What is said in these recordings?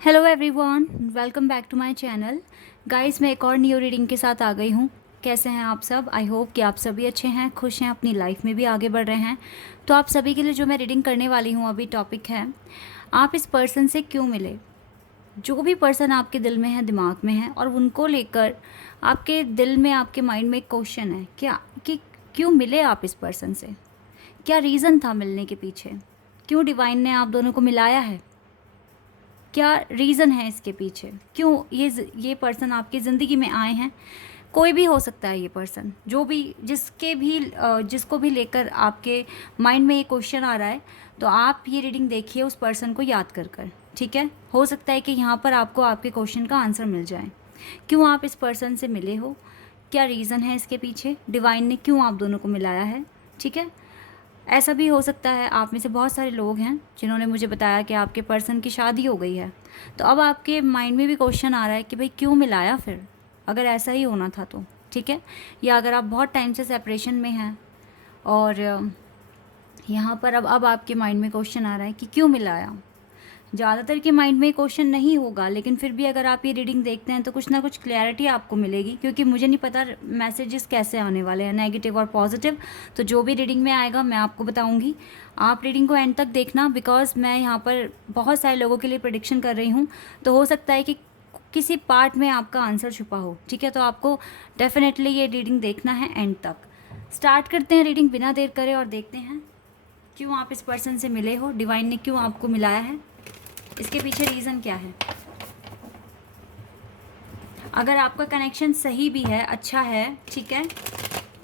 Hello everyone, welcome back to my channel. Guys, मैं एक और न्यू रीडिंग के साथ आ गई हूँ। कैसे हैं आप सब? आई होप कि आप सभी अच्छे हैं, खुश हैं, अपनी लाइफ में भी आगे बढ़ रहे हैं। तो आप सभी के लिए जो मैं रीडिंग करने वाली हूँ अभी टॉपिक है, आप इस पर्सन से क्यों मिले। जो भी पर्सन आपके दिल में है, दिमाग में है, और उनको लेकर आपके दिल में, आपके माइंड में एक क्वेश्चन है क्या कि क्यों मिले आप इस पर्सन से। क्या रीज़न था मिलने के पीछे? क्यों डिवाइन ने आप दोनों को मिलाया है? क्या रीज़न है इसके पीछे? क्यों ये पर्सन आपकी ज़िंदगी में आए हैं? कोई भी हो सकता है ये पर्सन, जो भी जिसको भी लेकर आपके माइंड में ये क्वेश्चन आ रहा है, तो आप ये रीडिंग देखिए उस पर्सन को याद कर। ठीक है, हो सकता है कि यहाँ पर आपको आपके क्वेश्चन का आंसर मिल जाए। क्यों आप इस पर्सन से मिले हो? क्या रीज़न है इसके पीछे? डिवाइन ने क्यों आप दोनों को मिलाया है? ठीक है, ऐसा भी हो सकता है आप में से बहुत सारे लोग हैं जिन्होंने मुझे बताया कि आपके पर्सन की शादी हो गई है। तो अब आपके माइंड में भी क्वेश्चन आ रहा है कि भाई क्यों मिलाया फिर, अगर ऐसा ही होना था तो। ठीक है, या अगर आप बहुत टाइम से सेपरेशन में हैं और यहाँ पर अब आपके माइंड में क्वेश्चन आ रहा है कि क्यों मिलाया। ज़्यादातर के माइंड में क्वेश्चन नहीं होगा, लेकिन फिर भी अगर आप ये रीडिंग देखते हैं तो कुछ ना कुछ क्लैरिटी आपको मिलेगी, क्योंकि मुझे नहीं पता मैसेजेस कैसे आने वाले हैं, नेगेटिव और पॉजिटिव। तो जो भी रीडिंग में आएगा मैं आपको बताऊंगी। आप रीडिंग को एंड तक देखना, बिकॉज मैं यहाँ पर बहुत सारे लोगों के लिए प्रेडिक्शन कर रही हूँ। तो हो सकता है कि किसी पार्ट में आपका आंसर छुपा हो। ठीक है, तो आपको डेफिनेटली ये रीडिंग देखना है एंड तक। स्टार्ट करते हैं रीडिंग बिना देर करे और देखते हैं क्यों आप इस पर्सन से मिले हो, डिवाइन ने क्यों आपको मिलाया है, इसके पीछे रीज़न क्या है। अगर आपका कनेक्शन सही भी है, अच्छा है, ठीक है,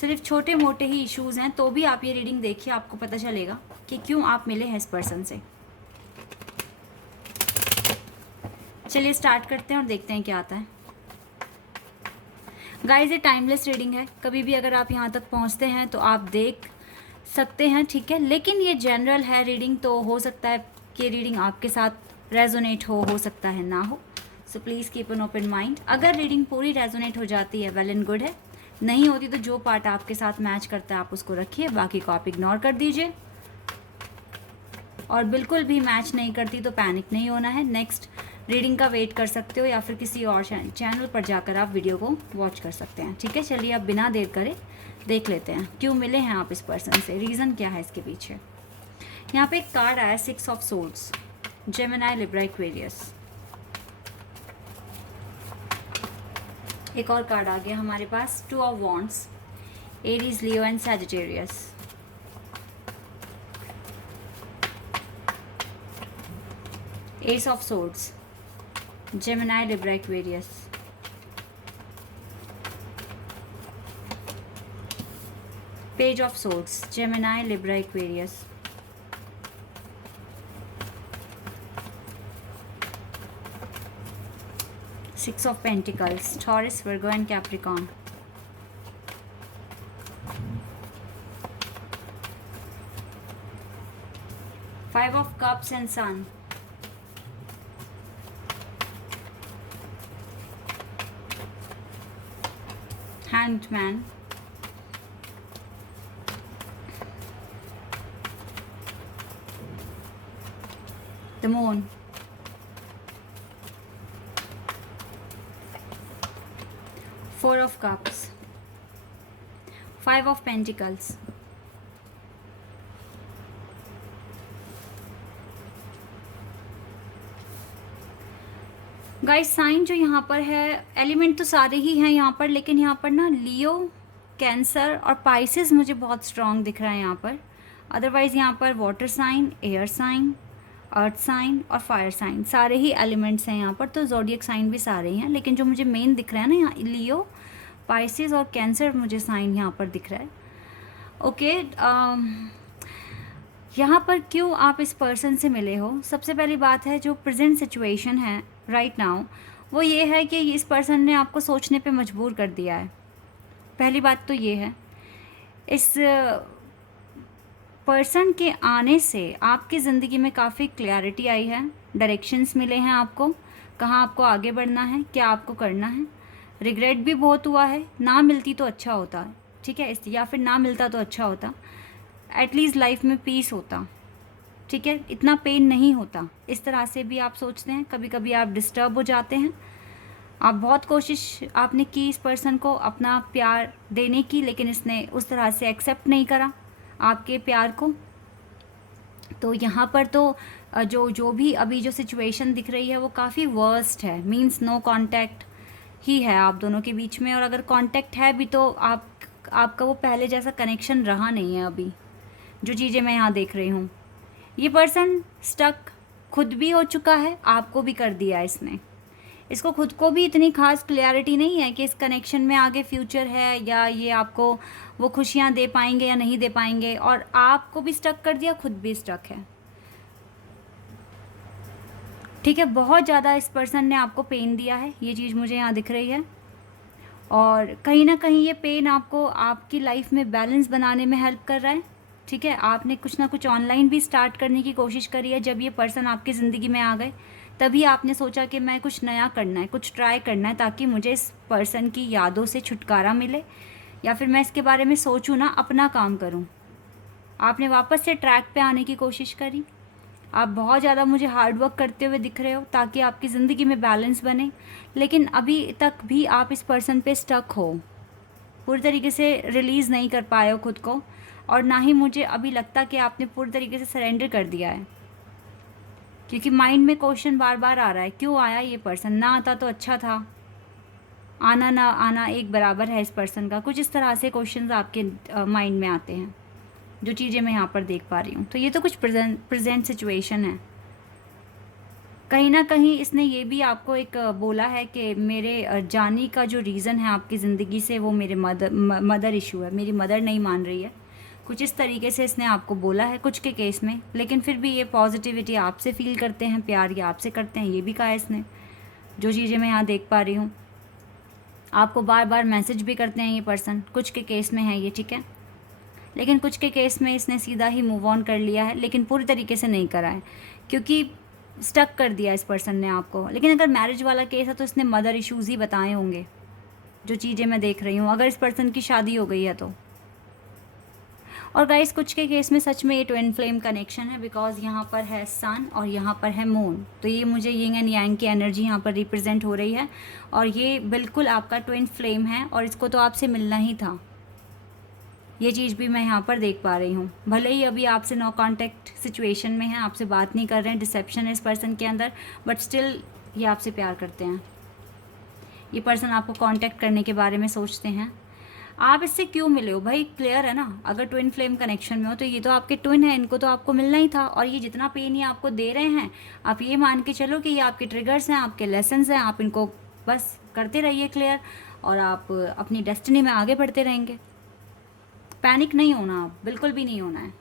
सिर्फ छोटे मोटे ही इश्यूज़ हैं, तो भी आप ये रीडिंग देखिए, आपको पता चलेगा कि क्यों आप मिले हैं इस पर्सन से। चलिए स्टार्ट करते हैं और देखते हैं क्या आता है। गाइस, ये टाइमलेस रीडिंग है, कभी भी अगर आप यहाँ तक पहुँचते हैं तो आप देख सकते हैं। ठीक है, लेकिन ये जनरल है रीडिंग, तो हो सकता है कि रीडिंग आपके साथ रेजोनेट हो सकता है ना हो। So please keep an open mind. अगर रीडिंग पूरी रेजोनेट हो जाती है, वेल एंड गुड है। नहीं होती तो जो पार्ट आपके साथ मैच करता है आप उसको रखिए, बाकी को आप इग्नोर कर दीजिए। और बिल्कुल भी मैच नहीं करती तो पैनिक नहीं होना है, नेक्स्ट रीडिंग का वेट कर सकते हो, या फिर किसी और चैनल पर जाकर आप वीडियो को वॉच कर सकते हैं। ठीक है, चलिए अब बिना देर करे देख लेते हैं क्यों मिले हैं आप इस पर्सन से, रीज़न क्या है इसके पीछे। यहाँ पे एक कार्ड आया, 6 of swords, Gemini, Libra, Aquarius. एक और कार्ड आ गया हमारे पास, 2 of wands, Aries, Leo and Sagittarius. S of swords, Gemini, Libra, Aquarius. Page of swords, Gemini, Libra, Aquarius. Six of Pentacles, Taurus, Virgo and Capricorn. Five of Cups and Sun. Hanged Man. The Moon. Four of Cups. Five of Pentacles. Guys, sign जो यहाँ पर है, element तो सारे ही हैं यहाँ पर, लेकिन यहाँ पर ना लियो, कैंसर और पाइसेस मुझे बहुत स्ट्रॉन्ग दिख रहा है यहाँ पर। अदरवाइज़ यहाँ पर water sign, air sign, earth sign और फायर साइन, सारे ही एलिमेंट्स हैं यहाँ पर। तो ज़ोडिएक साइन भी सारे ही हैं, लेकिन जो मुझे मेन दिख रहा है ना यहाँ, लियो, पाइसेस और कैंसर मुझे साइन यहाँ पर दिख रहा है। ओके, यहाँ पर क्यों आप इस पर्सन से मिले हो? सबसे पहली बात है, जो प्रेजेंट सिचुएशन है राइट नाउ, वो ये है कि इस पर्सन ने आपको सोचने पे मजबूर कर दिया है। पहली बात तो ये है, इस पर्सन के आने से आपकी ज़िंदगी में काफ़ी क्लैरिटी आई है, डायरेक्शंस मिले हैं आपको, कहाँ आपको आगे बढ़ना है, क्या आपको करना है। रिग्रेट भी बहुत हुआ है, ना मिलती तो अच्छा होता, ठीक है, या फिर ना मिलता तो अच्छा होता, एटलीस्ट लाइफ में पीस होता। ठीक है, इतना पेन नहीं होता। इस तरह से भी आप सोचते हैं, कभी कभी आप डिस्टर्ब हो जाते हैं। आप बहुत कोशिश आपने की इस पर्सन को अपना प्यार देने की, लेकिन इसने उस तरह से एक्सेप्ट नहीं करा आपके प्यार को। तो यहाँ पर तो जो जो भी अभी जो सिचुएशन दिख रही है वो काफ़ी वर्स्ट है। मींस नो कांटेक्ट ही है आप दोनों के बीच में, और अगर कांटेक्ट है भी तो आपका वो पहले जैसा कनेक्शन रहा नहीं है अभी, जो चीज़ें मैं यहाँ देख रही हूँ। ये पर्सन स्टक खुद भी हो चुका है, आपको भी कर दिया इसने। इसको खुद को भी इतनी खास क्लैरिटी नहीं है कि इस कनेक्शन में आगे फ्यूचर है, या ये आपको वो खुशियाँ दे पाएंगे या नहीं दे पाएंगे, और आपको भी स्टक कर दिया, खुद भी स्टक है। ठीक है, बहुत ज़्यादा इस पर्सन ने आपको पेन दिया है, ये चीज़ मुझे यहाँ दिख रही है। और कहीं ना कहीं ये पेन आपको आपकी लाइफ में बैलेंस बनाने में हेल्प कर रहा है। ठीक है, आपने कुछ ना कुछ ऑनलाइन भी स्टार्ट करने की कोशिश करी है। जब ये पर्सन आपकी ज़िंदगी में आ गए तभी आपने सोचा कि मैं कुछ नया करना है, कुछ ट्राई करना है, ताकि मुझे इस पर्सन की यादों से छुटकारा मिले, या फिर मैं इसके बारे में सोचूं ना, अपना काम करूं। आपने वापस से ट्रैक पे आने की कोशिश करी। आप बहुत ज़्यादा मुझे हार्ड वर्क करते हुए दिख रहे हो ताकि आपकी ज़िंदगी में बैलेंस बने, लेकिन अभी तक भी आप इस पर्सन पे स्टक हो, पूरी तरीके से रिलीज़ नहीं कर पाए हो खुद को, और ना ही मुझे अभी लगता कि आपने पूरी तरीके से सरेंडर कर दिया है। क्योंकि माइंड में क्वेश्चन बार बार आ रहा है, क्यों आया ये पर्सन, ना आता तो अच्छा था, आना ना आना एक बराबर है इस पर्सन का। कुछ इस तरह से क्वेश्चंस आपके माइंड में आते हैं, जो चीज़ें मैं यहाँ पर देख पा रही हूँ। तो ये तो कुछ प्रेजेंट सिचुएशन है। कहीं ना कहीं इसने ये भी आपको एक बोला है कि मेरे जाने का जो रीज़न है आपकी ज़िंदगी से, वो मेरे मदर इशू है, मेरी मदर नहीं मान रही है। कुछ इस तरीके से इसने आपको बोला है कुछ के केस में, लेकिन फिर भी ये पॉजिटिविटी आपसे फील करते हैं, प्यार ये आपसे करते हैं, ये भी कहा इसने, जो चीज़ें मैं यहाँ देख पा रही हूँ। आपको बार बार मैसेज भी करते हैं ये पर्सन, कुछ के केस में है ये, ठीक है, लेकिन कुछ के केस में इसने सीधा ही मूव ऑन कर लिया है, लेकिन पूरी तरीके से नहीं करा है, क्योंकि स्टक कर दिया इस पर्सन ने आपको। लेकिन अगर मैरिज वाला केस है तो इसने मदर इश्यूज़ ही बताए होंगे, जो चीज़ें मैं देख रही हूँ, अगर इस पर्सन की शादी हो गई है तो। और गाइस, कुछ के केस में सच में ये ट्विन फ्लेम कनेक्शन है, बिकॉज यहाँ पर है सन और यहाँ पर है मून। तो ये मुझे यिंग एंड यांग की एनर्जी यहाँ पर रिप्रेजेंट हो रही है, और ये बिल्कुल आपका ट्विन फ्लेम है, और इसको तो आपसे मिलना ही था। ये चीज़ भी मैं यहाँ पर देख पा रही हूँ। भले ही अभी आपसे नो कांटेक्ट सिचुएशन में है, आपसे बात नहीं कर रहे हैं, डिसेप्शन है इस पर्सन के अंदर, बट स्टिल ये आपसे प्यार करते हैं। ये पर्सन आपको कांटेक्ट करने के बारे में सोचते हैं। आप इससे क्यों मिले हो भाई, क्लियर है ना। अगर ट्विन फ्लेम कनेक्शन में हो तो ये तो आपके ट्विन है, इनको तो आपको मिलना ही था। और ये जितना पेन ये आपको दे रहे हैं, आप ये मान के चलो कि ये आपके ट्रिगर्स हैं, आपके लेसन्स हैं। आप इनको बस करते रहिए क्लियर, और आप अपनी डेस्टिनी में आगे बढ़ते रहेंगे। पैनिक नहीं होना, आप बिल्कुल भी नहीं होना है।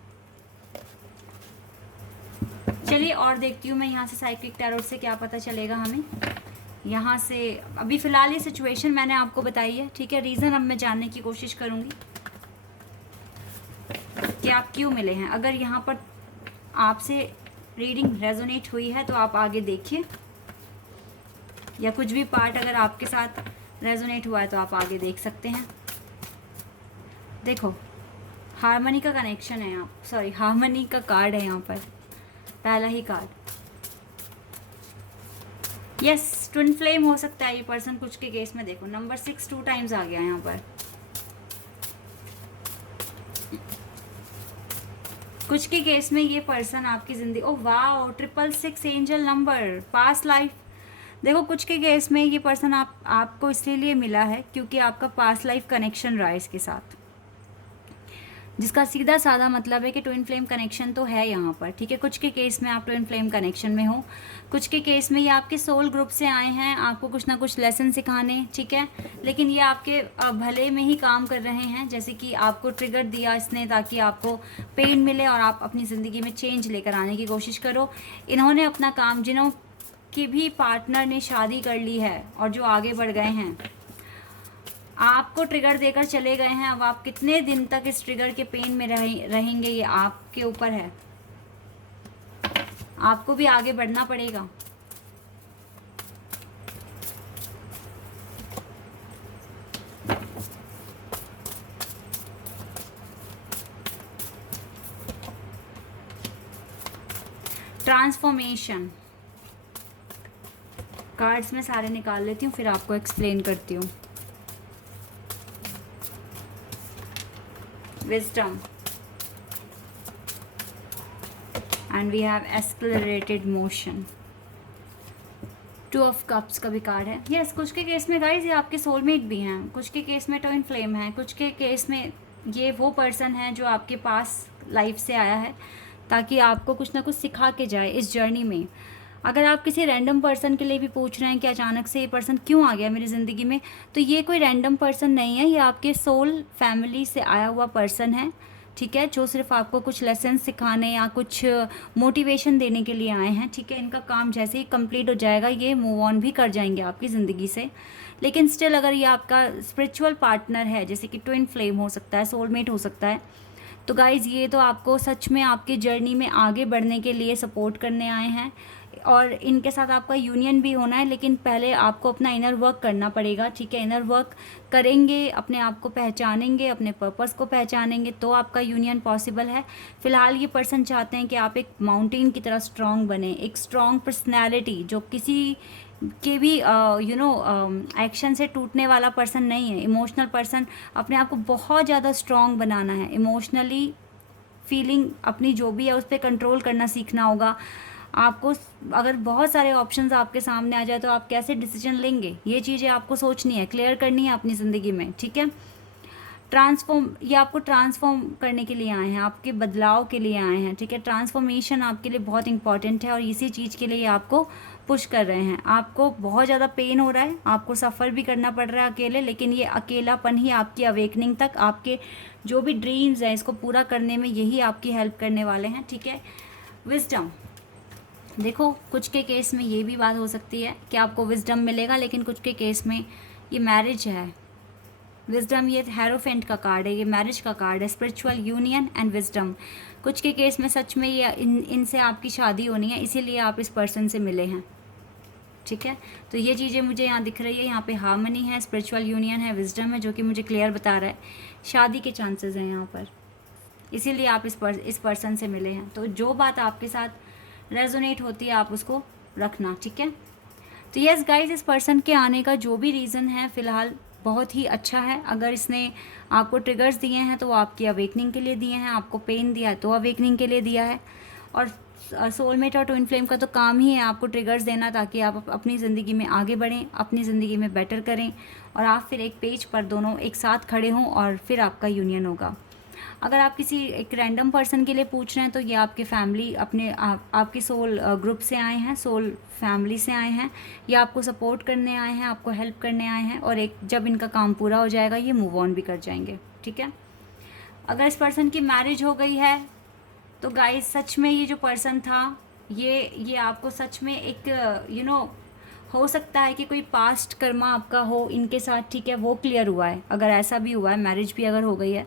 चलिए और देखती हूँ मैं यहाँ से साइक्लिक टैरोट से क्या पता चलेगा हमें। यहाँ से अभी फ़िलहाल ये सिचुएशन मैंने आपको बताई है, ठीक है। रीज़न अब मैं जानने की कोशिश करूँगी कि आप क्यों मिले हैं। अगर यहाँ पर आपसे रीडिंग रेजोनेट हुई है तो आप आगे देखिए, या कुछ भी पार्ट अगर आपके साथ रेजोनेट हुआ है तो आप आगे देख सकते हैं। देखो, हार्मनी का कनेक्शन है यहाँ, सॉरी हार्मनी का कार्ड है यहाँ पर, पहला ही कार्ड। यस, ट्विन फ्लेम हो सकता है ये पर्सन कुछ के केस में। देखो नंबर 6 2 टाइम्स आ गया यहाँ पर। कुछ के केस में ये पर्सन आपकी जिंदगी, ओ वाह, 666 एंजल नंबर, पास्ट लाइफ। देखो कुछ के केस में ये पर्सन आपको इसलिए मिला है क्योंकि आपका पास्ट लाइफ कनेक्शन रहा है इसके साथ, जिसका सीधा साधा मतलब है कि ट्विन फ्लेम कनेक्शन तो है यहाँ पर, ठीक है। कुछ के केस में आप ट्विन फ्लेम कनेक्शन में हो, कुछ के केस में ये आपके सोल ग्रुप से आए हैं आपको कुछ ना कुछ लेसन सिखाने, ठीक है। लेकिन ये आपके भले में ही काम कर रहे हैं, जैसे कि आपको ट्रिगर दिया इसने ताकि आपको पेन मिले और आप अपनी ज़िंदगी में चेंज लेकर आने की कोशिश करो। इन्होंने अपना काम, जिन्हों की भी पार्टनर ने शादी कर ली है और जो आगे बढ़ गए हैं, आपको ट्रिगर देकर चले गए हैं। अब आप कितने दिन तक इस ट्रिगर के पेन में रहेंगे ये आपके ऊपर है। आपको भी आगे बढ़ना पड़ेगा। ट्रांसफॉर्मेशन। कार्ड्स में सारे निकाल लेती हूँ, फिर आपको एक्सप्लेन करती हूँ। Wisdom and we have accelerated motion. Two of cups का भी कार्ड है। यस, कुछ के केस में गाइज ये आपके सोलमेट भी हैं, कुछ के केस में ट्विन फ्लेम है, कुछ के केस में ये वो पर्सन है जो आपके पास लाइफ से आया है ताकि आपको कुछ ना कुछ सिखा के जाए इस जर्नी में। अगर आप किसी रैंडम पर्सन के लिए भी पूछ रहे हैं कि अचानक से ये पर्सन क्यों आ गया मेरी ज़िंदगी में, तो ये कोई रैंडम पर्सन नहीं है, ये आपके सोल फैमिली से आया हुआ पर्सन है, ठीक है, जो सिर्फ आपको कुछ लेसन सिखाने या कुछ मोटिवेशन देने के लिए आए हैं, ठीक है। इनका काम जैसे ही कंप्लीट हो जाएगा ये मूव ऑन भी कर जाएंगे आपकी ज़िंदगी से। लेकिन स्टिल अगर ये आपका स्पिरिचुअल पार्टनर है, जैसे कि ट्विन फ्लेम हो सकता है, सोलमेट हो सकता है, तो गाइज़ ये तो आपको सच में आपकी जर्नी में आगे बढ़ने के लिए सपोर्ट करने आए हैं और इनके साथ आपका यूनियन भी होना है। लेकिन पहले आपको अपना इनर वर्क करना पड़ेगा, ठीक है। इनर वर्क करेंगे, अपने आप को पहचानेंगे, अपने पर्पस को पहचानेंगे, तो आपका यूनियन पॉसिबल है। फ़िलहाल ये पर्सन चाहते हैं कि आप एक माउंटेन की तरह स्ट्रॉन्ग बने, एक स्ट्रॉन्ग पर्सनैलिटी जो किसी के भी एक्शन से टूटने वाला पर्सन नहीं है। इमोशनल पर्सन, अपने आप को बहुत ज़्यादा स्ट्रॉन्ग बनाना है, इमोशनली फीलिंग अपनी जो भी है उस पर कंट्रोल करना सीखना होगा आपको। अगर बहुत सारे ऑप्शंस आपके सामने आ जाए तो आप कैसे डिसीजन लेंगे, ये चीज़ें आपको सोचनी है, क्लियर करनी है अपनी ज़िंदगी में, ठीक है। ये आपको ट्रांसफॉर्म करने के लिए आए हैं, आपके बदलाव के लिए आए हैं, ठीक है। ट्रांसफॉर्मेशन आपके लिए बहुत इंपॉर्टेंट है और इसी चीज़ के लिए आपको पुश कर रहे हैं। आपको बहुत ज़्यादा पेन हो रहा है, आपको सफ़र भी करना पड़ रहा है अकेले, लेकिन ये अकेलापन ही आपकी अवेकनिंग तक, आपके जो भी ड्रीम्स हैं इसको पूरा करने में यही आपकी हेल्प करने वाले हैं, ठीक है। विजडम, देखो कुछ के केस में ये भी बात हो सकती है कि आपको विजडम मिलेगा, लेकिन कुछ के केस में ये मैरिज है। विजडम, ये हेरोफेंट का कार्ड है, ये मैरिज का कार्ड है, स्पिरिचुअल यूनियन एंड विजडम। कुछ के केस में सच में ये इनसे आपकी शादी होनी है, इसीलिए आप इस पर्सन से मिले हैं, ठीक है। तो ये चीज़ें मुझे यहाँ दिख रही है, यहाँ पे हार्मनी है, स्पिरिचुअल यूनियन है, विजडम है, जो कि मुझे क्लियर बता रहा है शादी के चांसेस हैं यहाँ पर, इसीलिए आप इस पर्सन से मिले हैं। तो जो बात आपके साथ रेजोनेट होती है आप उसको रखना, ठीक है। तो यस गाइज, इस पर्सन के आने का जो भी रीज़न है फ़िलहाल बहुत ही अच्छा है। अगर इसने आपको ट्रिगर्स दिए हैं तो वो आपकी अवेकनिंग के लिए दिए हैं, आपको पेन दिया है तो अवेकनिंग के लिए दिया है। और सोलमेट और ट्विन फ्लेम का तो काम ही है आपको ट्रिगर्स देना, ताकि आप अपनी ज़िंदगी में आगे बढ़ें, अपनी ज़िंदगी में बेटर करें और आप फिर एक पेज पर दोनों एक साथ खड़े हों और फिर आपका यूनियन होगा। अगर आप किसी एक रैंडम पर्सन के लिए पूछ रहे हैं तो ये आपके फैमिली आपकी सोल ग्रुप से आए हैं, सोल फैमिली से आए हैं, ये आपको सपोर्ट करने आए हैं, आपको हेल्प करने आए हैं और एक जब इनका काम पूरा हो जाएगा ये मूव ऑन भी कर जाएंगे, ठीक है। अगर इस पर्सन की मैरिज हो गई है तो गाइस सच में ये जो पर्सन था ये आपको सच में एक हो सकता है कि कोई पास्ट कर्मा आपका हो इनके साथ, ठीक है, वो क्लियर हुआ है। अगर ऐसा भी हुआ है, मैरिज भी अगर हो गई है,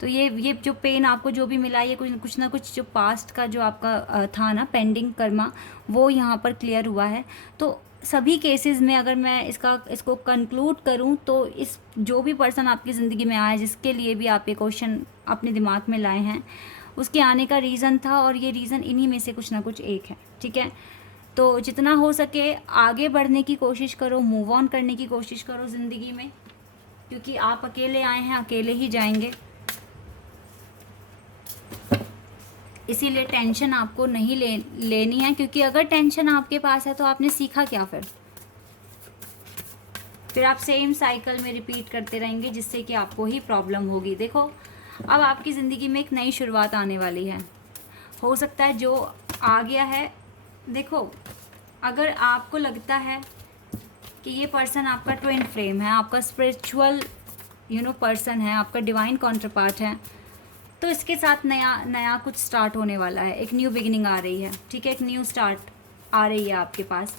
तो ये जो पेन आपको जो भी मिला है, ये कुछ ना कुछ जो पास्ट का जो आपका था ना पेंडिंग कर्मा, वो यहाँ पर क्लियर हुआ है। तो सभी केसेस में अगर मैं इसको कंक्लूड करूँ तो इस जो भी पर्सन आपकी ज़िंदगी में आया, जिसके लिए भी आप ये क्वेश्चन अपने दिमाग में लाए हैं, उसके आने का रीज़न था और ये रीज़न इन्हीं में से कुछ ना कुछ एक है, ठीक है। तो जितना हो सके आगे बढ़ने की कोशिश करो, मूव ऑन करने की कोशिश करो ज़िंदगी में, क्योंकि आप अकेले आए हैं, अकेले ही जाएंगे। इसीलिए टेंशन आपको नहीं लेनी है, क्योंकि अगर टेंशन आपके पास है तो आपने सीखा क्या फिर आप सेम साइकिल में रिपीट करते रहेंगे, जिससे कि आपको ही प्रॉब्लम होगी। देखो अब आपकी ज़िंदगी में एक नई शुरुआत आने वाली है, हो सकता है जो आ गया है। देखो अगर आपको लगता है कि ये पर्सन आपका ट्विन फ्लेम है, आपका स्पिरिचुअल पर्सन है, आपका डिवाइन कॉन्ट्रपार्ट है, तो इसके साथ नया कुछ स्टार्ट होने वाला है, एक न्यू बिगिनिंग आ रही है, ठीक है, एक न्यू स्टार्ट आ रही है आपके पास।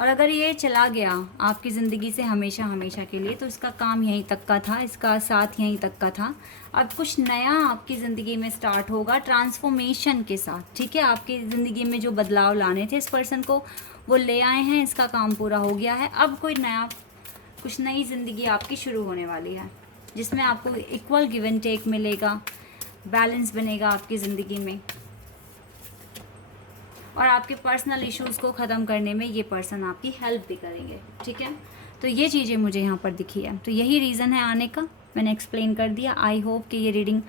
और अगर ये चला गया आपकी ज़िंदगी से हमेशा हमेशा के लिए, तो इसका काम यहीं तक का था, इसका साथ यहीं तक का था। अब कुछ नया आपकी ज़िंदगी में स्टार्ट होगा ट्रांसफॉर्मेशन के साथ, ठीक है। आपकी ज़िंदगी में जो बदलाव लाने थे इस पर्सन को, वो ले आए हैं, इसका काम पूरा हो गया है। अब कुछ नई ज़िंदगी आपकी शुरू होने वाली है, जिसमें आपको इक्वल गिव एंड टेक मिलेगा, बैलेंस बनेगा आपकी ज़िंदगी में। और आपके पर्सनल इश्यूज़ को ख़त्म करने में ये पर्सन आपकी हेल्प भी करेंगे, ठीक है। तो ये चीज़ें मुझे यहाँ पर दिखी है, तो यही रीज़न है आने का, मैंने एक्सप्लेन कर दिया। आई होप कि ये रीडिंग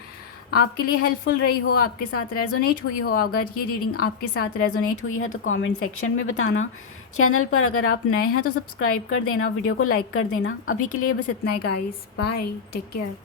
आपके लिए हेल्पफुल रही हो, आपके साथ रेजोनेट हुई हो। अगर ये रीडिंग आपके साथ रेजोनेट हुई है तो कमेंट सेक्शन में बताना। चैनल पर अगर आप नए हैं तो सब्सक्राइब कर देना, वीडियो को लाइक कर देना। अभी के लिए बस इतना ही गाइस, बाय, टेक केयर।